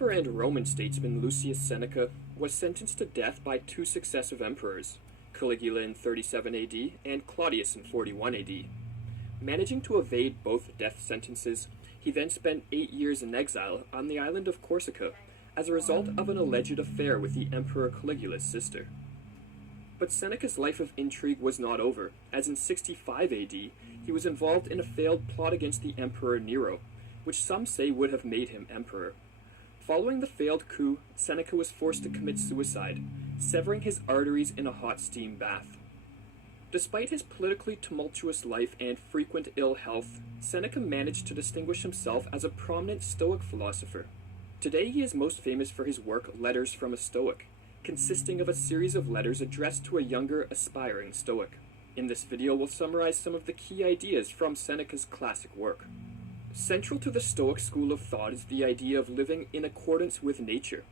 philosopher and Roman statesman Lucius Seneca was sentenced to death by two successive emperors, Caligula in 37 AD and Claudius in 41 AD. Managing to evade both death sentences, he then spent 8 years in exile on the island of Corsica as a result of an alleged affair with the Emperor Caligula's sister. But Seneca's life of intrigue was not over, as in 65 AD he was involved in a failed plot against the Emperor Nero, which some say would have made him emperor. Following the failed coup, Seneca was forced to commit suicide, severing his arteries in a hot steam bath. Despite his politically tumultuous life and frequent ill health, Seneca managed to distinguish himself as a prominent Stoic philosopher. Today he is most famous for his work Letters from a Stoic, consisting of a series of letters addressed to a younger, aspiring Stoic. In this video we'll summarize some of the key ideas from Seneca's classic work. Central to the Stoic school of thought is the idea of living in accordance with nature.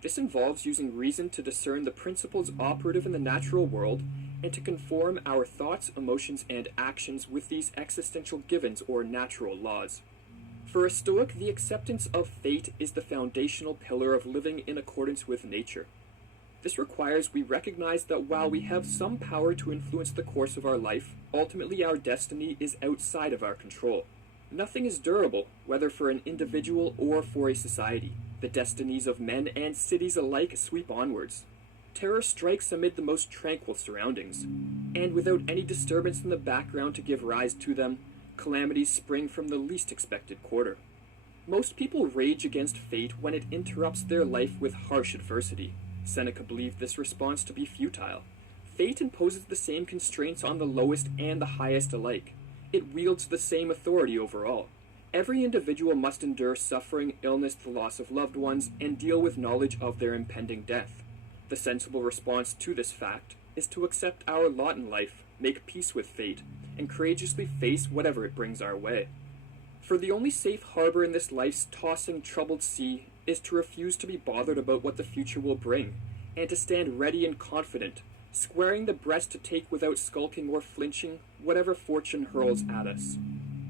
This involves using reason to discern the principles operative in the natural world and to conform our thoughts, emotions, and actions with these existential givens or natural laws. For a Stoic, the acceptance of fate is the foundational pillar of living in accordance with nature. This requires we recognize that while we have some power to influence the course of our life, ultimately our destiny is outside of our control. Nothing is durable, whether for an individual or for a society. The destinies of men and cities alike sweep onwards. Terror strikes amid the most tranquil surroundings, and without any disturbance in the background to give rise to them, calamities spring from the least expected quarter. Most people rage against fate when it interrupts their life with harsh adversity. Seneca believed this response to be futile. Fate imposes the same constraints on the lowest and the highest alike. It wields the same authority over all. Every individual must endure suffering, illness, the loss of loved ones, and deal with knowledge of their impending death. The sensible response to this fact is to accept our lot in life, make peace with fate, and courageously face whatever it brings our way. For the only safe harbor in this life's tossing, troubled sea is to refuse to be bothered about what the future will bring, and to stand ready and confident, squaring the breast to take without skulking or flinching whatever fortune hurls at us.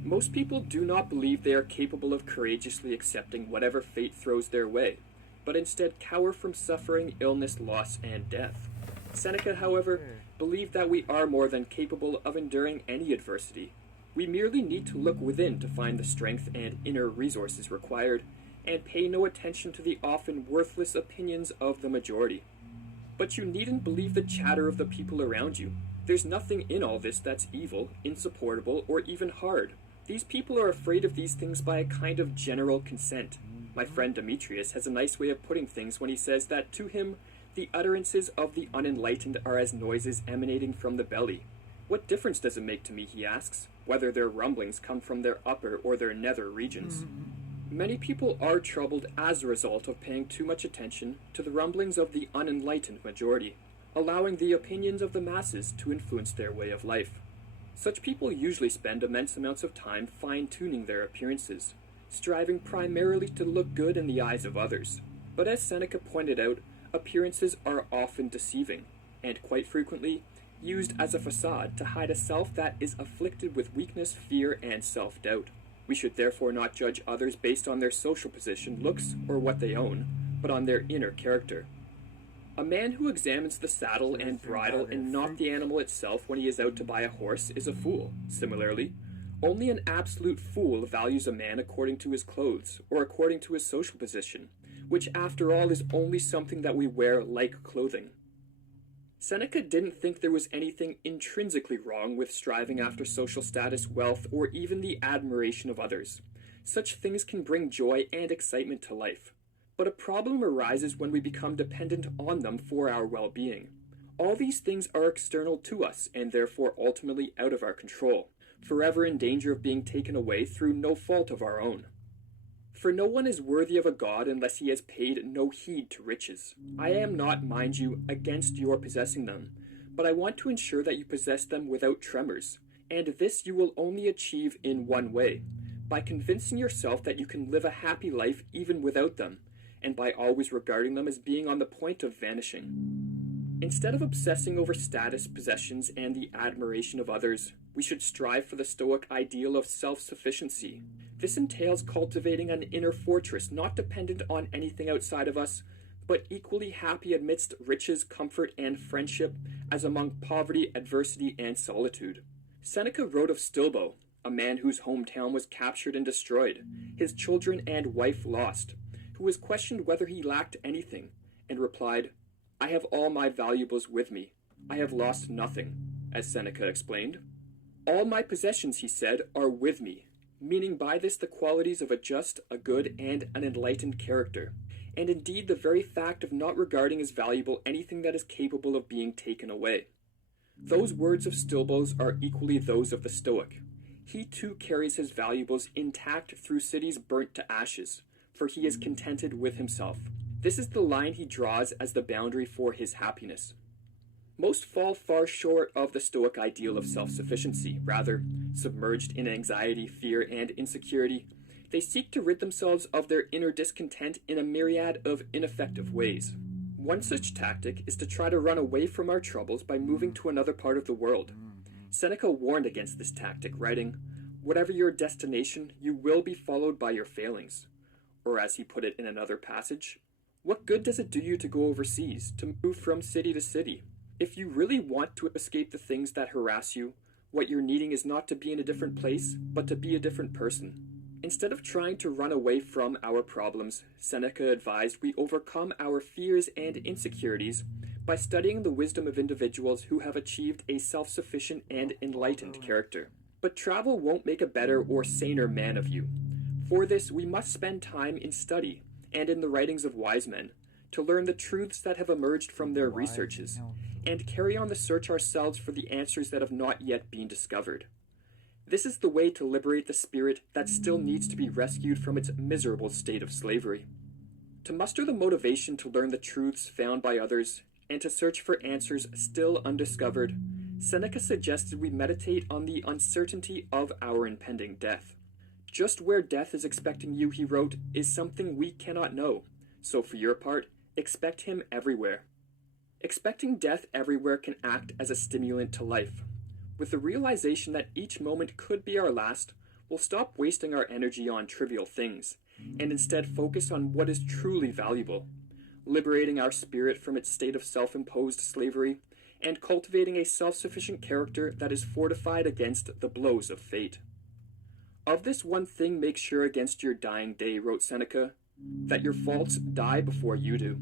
Most people do not believe they are capable of courageously accepting whatever fate throws their way, but instead cower from suffering, illness, loss, and death. Seneca, however, believed that we are more than capable of enduring any adversity. We merely need to look within to find the strength and inner resources required, and pay no attention to the often worthless opinions of the majority. But you needn't believe the chatter of the people around you. There's nothing in all this that's evil, insupportable, or even hard. These people are afraid of these things by a kind of general consent. My friend Demetrius has a nice way of putting things when he says that to him, the utterances of the unenlightened are as noises emanating from the belly. What difference does it make to me, he asks, whether their rumblings come from their upper or their nether regions? Many people are troubled as a result of paying too much attention to the rumblings of the unenlightened majority, allowing the opinions of the masses to influence their way of life. Such people usually spend immense amounts of time fine-tuning their appearances, striving primarily to look good in the eyes of others. But as Seneca pointed out, appearances are often deceiving, and quite frequently used as a facade to hide a self that is afflicted with weakness, fear, and self-doubt. We should therefore not judge others based on their social position, looks, or what they own, but on their inner character. A man who examines the saddle and bridle and not the animal itself when he is out to buy a horse is a fool. Similarly, only an absolute fool values a man according to his clothes, or according to his social position, which after all is only something that we wear like clothing. Seneca didn't think there was anything intrinsically wrong with striving after social status, wealth, or even the admiration of others. Such things can bring joy and excitement to life. But a problem arises when we become dependent on them for our well-being. All these things are external to us, and therefore ultimately out of our control, forever in danger of being taken away through no fault of our own. For no one is worthy of a god unless he has paid no heed to riches. I am not, mind you, against your possessing them, but I want to ensure that you possess them without tremors, and this you will only achieve in one way, by convincing yourself that you can live a happy life even without them, and by always regarding them as being on the point of vanishing. Instead of obsessing over status, possessions, and the admiration of others, we should strive for the Stoic ideal of self-sufficiency. This entails cultivating an inner fortress not dependent on anything outside of us, but equally happy amidst riches, comfort, and friendship as among poverty, adversity, and solitude. Seneca wrote of Stilbo, a man whose hometown was captured and destroyed, his children and wife lost, who was questioned whether he lacked anything, and replied, "I have all my valuables with me. I have lost nothing," as Seneca explained. "All my possessions," he said, "are with me," meaning by this the qualities of a just, a good, and an enlightened character, and indeed the very fact of not regarding as valuable anything that is capable of being taken away. Those words of Stilbo's are equally those of the Stoic. He too carries his valuables intact through cities burnt to ashes, for he is contented with himself. This is the line he draws as the boundary for his happiness. Most fall far short of the Stoic ideal of self-sufficiency. Rather, submerged in anxiety, fear, and insecurity, they seek to rid themselves of their inner discontent in a myriad of ineffective ways. One such tactic is to try to run away from our troubles by moving to another part of the world. Seneca warned against this tactic, writing, "Whatever your destination, you will be followed by your failings." Or as he put it in another passage, "What good does it do you to go overseas, to move from city to city? If you really want to escape the things that harass you, what you're needing is not to be in a different place, but to be a different person." Instead of trying to run away from our problems, Seneca advised we overcome our fears and insecurities by studying the wisdom of individuals who have achieved a self-sufficient and enlightened character. But travel won't make a better or saner man of you. For this, we must spend time in study and in the writings of wise men to learn the truths that have emerged from their researches, and carry on the search ourselves for the answers that have not yet been discovered. This is the way to liberate the spirit that still needs to be rescued from its miserable state of slavery. To muster the motivation to learn the truths found by others, and to search for answers still undiscovered, Seneca suggested we meditate on the uncertainty of our impending death. Just where death is expecting you, he wrote, is something we cannot know, so for your part, expect him everywhere. Expecting death everywhere can act as a stimulant to life. With the realization that each moment could be our last, we'll stop wasting our energy on trivial things, and instead focus on what is truly valuable, liberating our spirit from its state of self-imposed slavery, and cultivating a self-sufficient character that is fortified against the blows of fate. "Of this one thing make sure against your dying day," wrote Seneca, "that your faults die before you do."